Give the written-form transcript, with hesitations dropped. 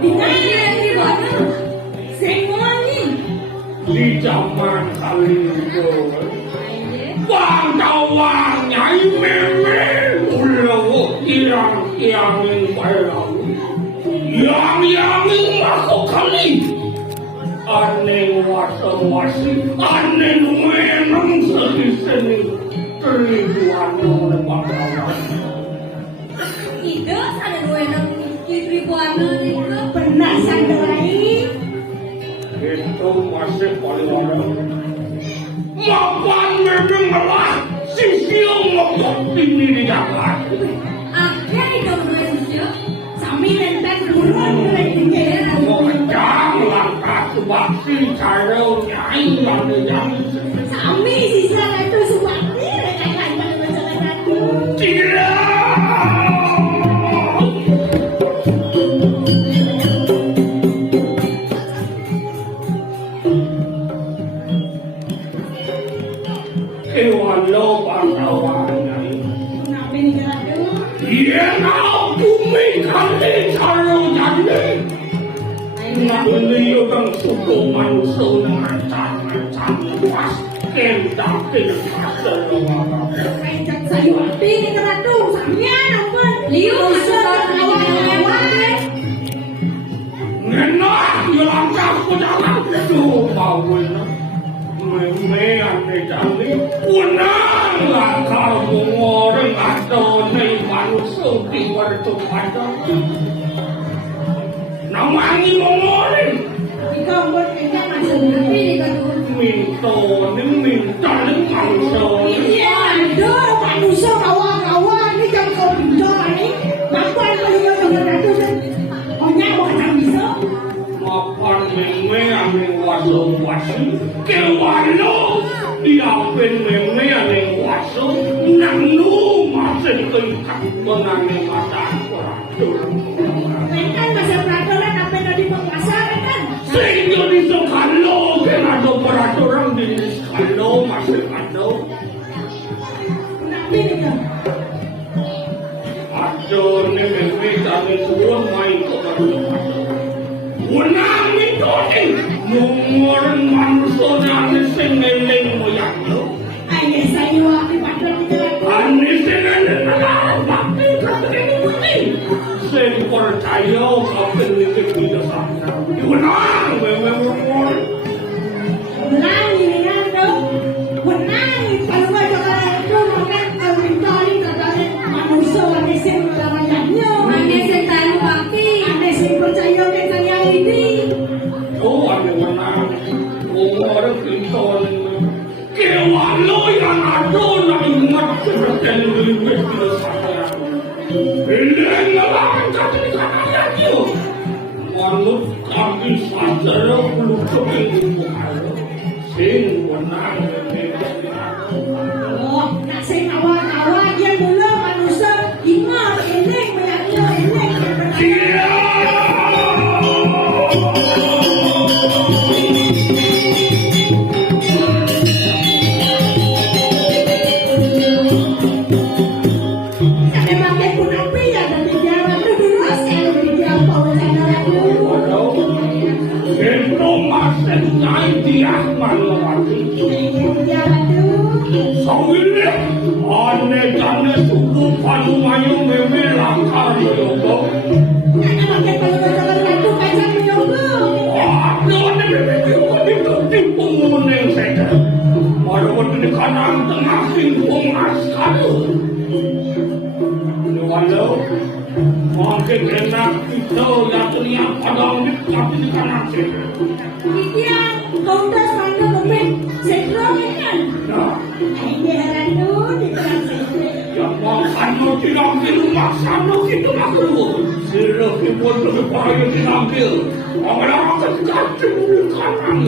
Dengan di zaman kali itu Pangkawan Nyai Meme Ulawu Yang Bayang Yang masuk kali aneh wasa-wasi aneh menang seni-seni keribuan oleh Pangkawan itu ada menang keribuan itu benar sandarai itu masih paling orang mapan memang malah sisiung ngokok ini di Jangan akhirnya itu benar sami lenteng berulang mulai tinggal mengejang langkah sebakti cara nyai pada jam sami sisa itu subakti rekan-rekan pada masyarakat tidak Walau Pangkawannya Iya kau bumi kali kalau jadi Nak beli orang suku manusia Macam-macam pas Kentak-kentak Kentak sayuati ini keratu Samnya nampun Liu kawan-kawan Ngenah Yolangkah kudalah Tuh bawah Memean mencari Punanglah kamu orang adonai manusia di bertupada Namangi mengorin Ikaw buat enggak masuk nanti di kadun Minta manusia Iya aduh manusia kawan-kawan Ini jam kau pindah nih Bapak yang paling dengan ratu Hanya orang bisa Mapan memean waso-wasi Kewalo Diapin memean waso Nang lu masih keikak Menangin mata Kan masa peraturan apa yang di pengasaran kan Sehingga di sekalo Kan ada peraturan di sekalo Masih ada Kenapa ini kan Ada ni memean Tadi turun main ke Unang itu ni Mengoran manusia Ni sengeleng moyang lo Ayah saya wakil patron kita Ani sengeleng Bakti katanya bukti Saya percaya Kapil itu tidak sama Unang memang mengoran Unang ini kan tu Unang kalau ada orang itu Makan kalau dicari katanya Manusia ada yang melayangnya Ada yang tahu bakti Ada yang percaya dengan yang ini Oh, ada menang Orang kita Kewalo yang ada Nak ingat Kebetulan lebih tidak sama Bilang ngalang Kata di kanan dia Manut kami sadar Belum kebeli Sing menang Oh, nak saya kawan-kawan yang dulu manusia ingat ini melayangnya ini Aneh jane suku palu mayu meme langkar yogo. Karena pakai palu pacaran itu kacang yogo. Aduh, meme yogo tipu meneng saja. Walaupun di kanan tengah singkong askadu. Walau makin enak kita yang teriak padang di kanan saja. Iya, kau dah mana meme sekrom kan? Nah. Ini heran tu, yang makan mau diambil makan itu aku sirap dibuat lebih baik diambil orang akan kacau kanan